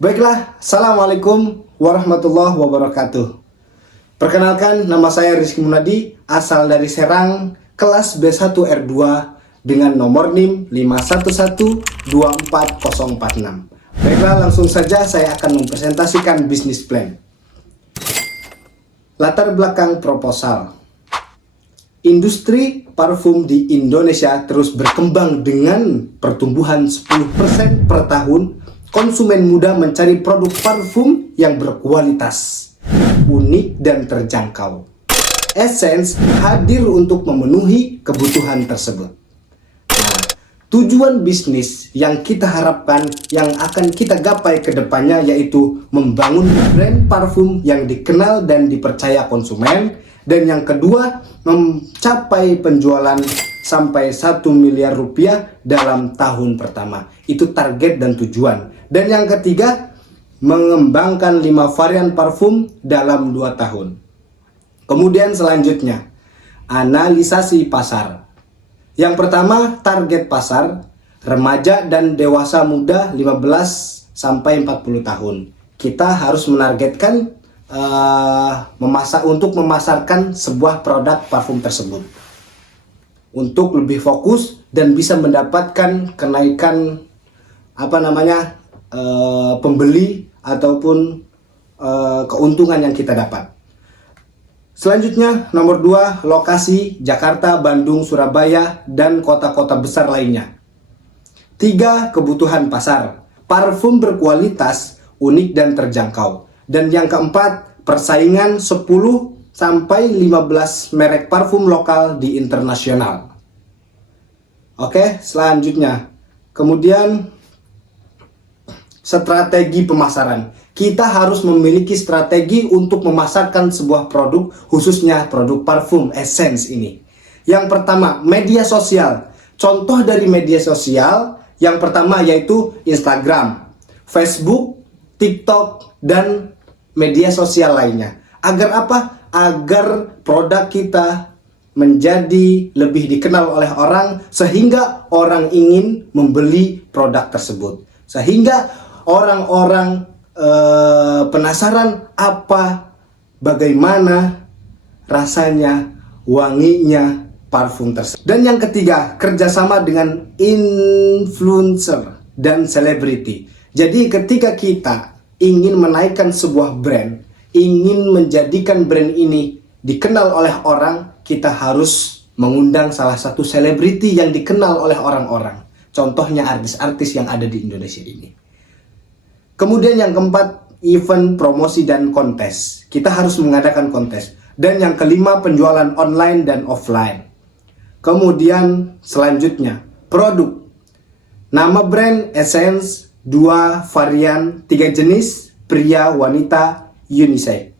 Baiklah, Assalamualaikum warahmatullahi wabarakatuh. Perkenalkan, nama saya Rizky Munadi, asal dari Serang, kelas B1R2 dengan nomor NIM 511240046. Baiklah, langsung saja saya akan mempresentasikan bisnis plan. Latar belakang proposal. Industri parfum di Indonesia terus berkembang dengan pertumbuhan 10% per tahun. Konsumen muda mencari produk parfum yang berkualitas, unik dan terjangkau. Essence hadir untuk memenuhi kebutuhan tersebut. Nah, tujuan bisnis yang kita harapkan yang akan kita gapai ke depannya yaitu membangun brand parfum yang dikenal dan dipercaya konsumen. Dan yang kedua, mencapai penjualan sampai 1 miliar rupiah dalam tahun pertama. Itu target dan tujuan. Dan yang ketiga, mengembangkan 5 varian parfum dalam 2 tahun. Kemudian selanjutnya, analisasi pasar. Yang pertama, target pasar remaja dan dewasa muda 15 sampai 40 tahun. Kita harus menargetkan untuk memasarkan sebuah produk parfum tersebut untuk lebih fokus dan bisa mendapatkan kenaikan pembeli ataupun keuntungan yang kita dapat. Selanjutnya nomor 2, lokasi Jakarta, Bandung, Surabaya dan kota-kota besar lainnya. 3, kebutuhan pasar, parfum berkualitas, unik dan terjangkau. Dan yang keempat, persaingan 10 sampai 15 merek parfum lokal di internasional. Oke, selanjutnya. Kemudian strategi pemasaran. Kita harus memiliki strategi untuk memasarkan sebuah produk, khususnya produk parfum Essence ini. Yang pertama, media sosial. Contoh dari media sosial yang pertama yaitu Instagram, Facebook, TikTok, dan media sosial lainnya. Agar apa? Agar produk kita menjadi lebih dikenal oleh orang sehingga orang ingin membeli produk tersebut. Sehingga orang-orang penasaran bagaimana rasanya, wanginya parfum tersebut. Dan yang ketiga, kerjasama dengan influencer dan selebriti. Jadi ketika kita ingin menaikkan sebuah brand, ingin menjadikan brand ini dikenal oleh orang, kita harus mengundang salah satu selebriti yang dikenal oleh orang-orang. Contohnya artis-artis yang ada di Indonesia ini. Kemudian yang keempat, event, promosi, dan kontes. Kita harus mengadakan kontes. Dan yang kelima, penjualan online dan offline. Kemudian selanjutnya, produk. Nama brand Essence, 2 varian, 3 jenis, pria, wanita, unisex.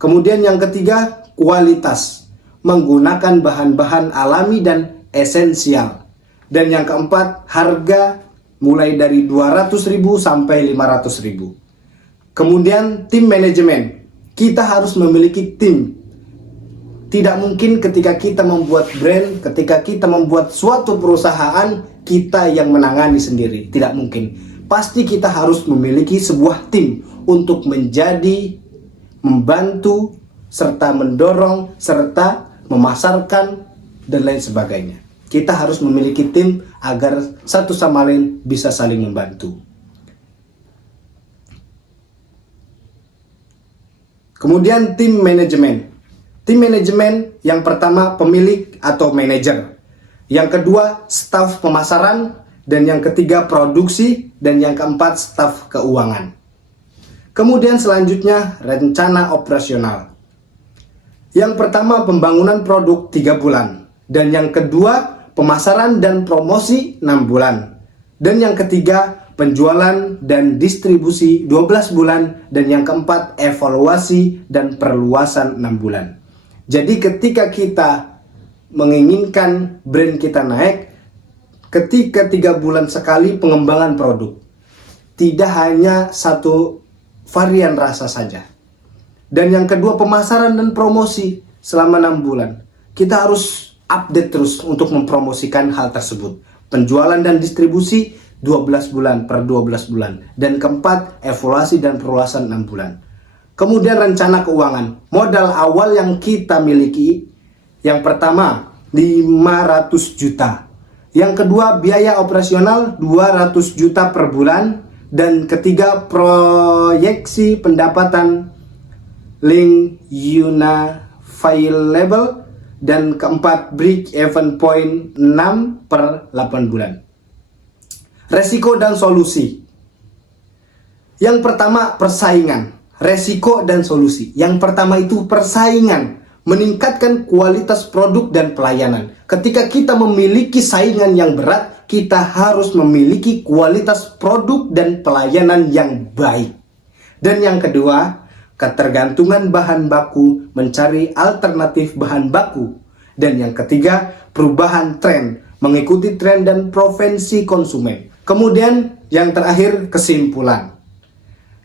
Kemudian yang ketiga, kualitas, menggunakan bahan-bahan alami dan esensial. Dan yang keempat, harga mulai dari 200.000 sampai 500.000. Kemudian tim manajemen, kita harus memiliki tim. Tidak mungkin ketika kita membuat brand, ketika kita membuat suatu perusahaan, kita yang menangani sendiri. Tidak mungkin. Pasti kita harus memiliki sebuah tim untuk membantu, serta mendorong, serta memasarkan, dan lain sebagainya. Kita harus memiliki tim agar satu sama lain bisa saling membantu. Kemudian tim manajemen. Tim manajemen yang pertama pemilik atau manajer. Yang kedua staf pemasaran. Dan yang ketiga produksi, dan yang keempat staf keuangan. Kemudian selanjutnya rencana operasional. Yang pertama pembangunan produk 3 bulan. Dan yang kedua pemasaran dan promosi 6 bulan. Dan yang ketiga penjualan dan distribusi 12 bulan. Dan yang keempat evaluasi dan perluasan 6 bulan. Jadi ketika kita menginginkan brand kita naik, ketika 3 bulan sekali pengembangan produk. Tidak hanya satu varian rasa saja. Dan yang kedua pemasaran dan promosi selama 6 bulan. Kita harus update terus untuk mempromosikan hal tersebut. Penjualan dan distribusi 12 bulan per 12 bulan. Dan keempat, evaluasi dan perluasan 6 bulan. Kemudian rencana keuangan. Modal awal yang kita miliki, yang pertama 500 juta. Yang kedua, biaya operasional 200 juta per bulan. Dan ketiga, proyeksi pendapatan link unavailable. Dan keempat, break even point 6 per 8 bulan. Resiko dan solusi. Yang pertama, persaingan. Resiko dan solusi. Yang pertama itu persaingan. Meningkatkan kualitas produk dan pelayanan. Ketika kita memiliki saingan yang berat, kita harus memiliki kualitas produk dan pelayanan yang baik. Dan yang kedua, ketergantungan bahan baku, mencari alternatif bahan baku. Dan yang ketiga, perubahan tren, mengikuti tren dan preferensi konsumen. Kemudian yang terakhir, kesimpulan.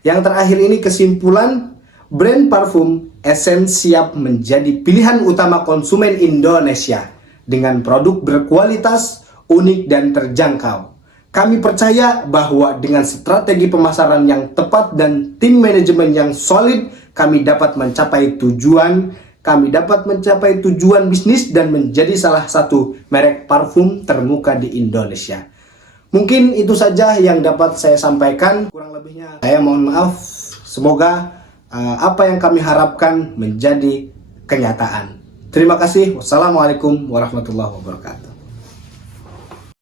Yang terakhir ini kesimpulan, brand parfum Essence siap menjadi pilihan utama konsumen Indonesia dengan produk berkualitas, unik dan terjangkau. Kami percaya bahwa dengan strategi pemasaran yang tepat dan tim manajemen yang solid, kami dapat mencapai tujuan bisnis dan menjadi salah satu merek parfum termuka di Indonesia. Mungkin itu saja yang dapat saya sampaikan. Kurang lebihnya saya mohon maaf. Semoga apa yang kami harapkan menjadi kenyataan. Terima kasih. Wassalamualaikum warahmatullahi wabarakatuh.